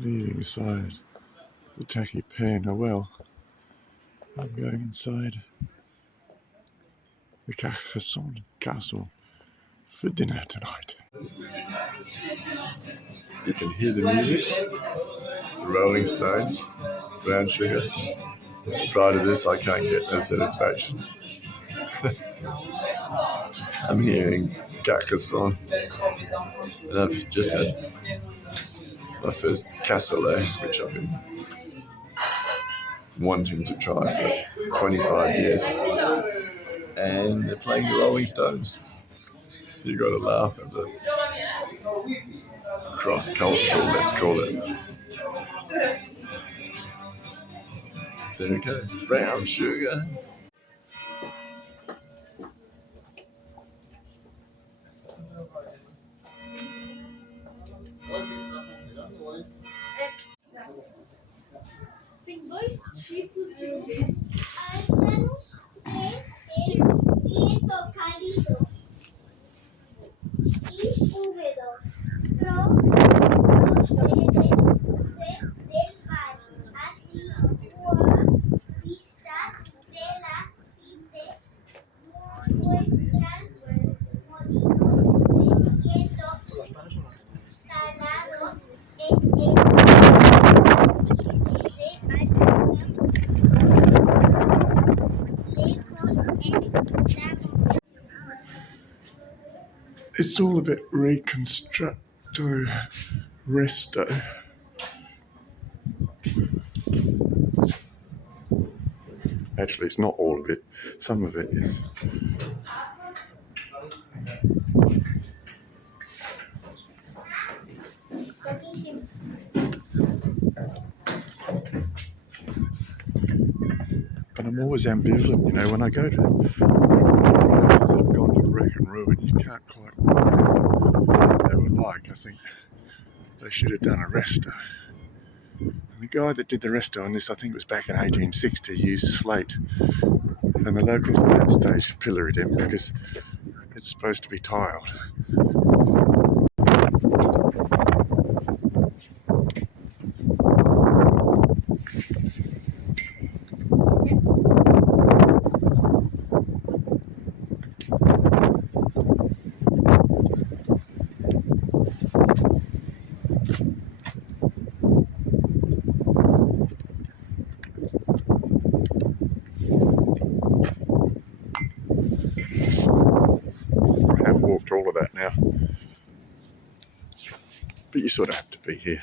leaving aside the tacky pen. Oh well, I'm going inside the Carcasonne Castle for dinner tonight. You can hear the music, the Rolling Stones, Brown Sugar. Prior to this, I can't get no satisfaction. I'm hearing Carcasonne, and I've just had my first cassoulet, which I've been wanting to try for 25 years. And they're playing the Rolling Stones. You got to laugh at the cross-cultural, let's call it. There it goes, Brown Sugar. Tem dois tipos de órgãos viento cálido y húmedo procede del mar, así las vistas de la cite muestran molinos de viento instalados en It's all a bit reconstructo resto. Actually, it's not all of it. Some of it is. But I'm always ambivalent, you know, when I go to places that have gone to wreck and ruin, you can't quite remember what they were like. I think they should have done a resto. And the guy that did the resto on this, I think it was back in 1860, used slate. And the locals at that stage pilloried him because it's supposed to be tiled. I've walked all of that now, but you sort of have to be here.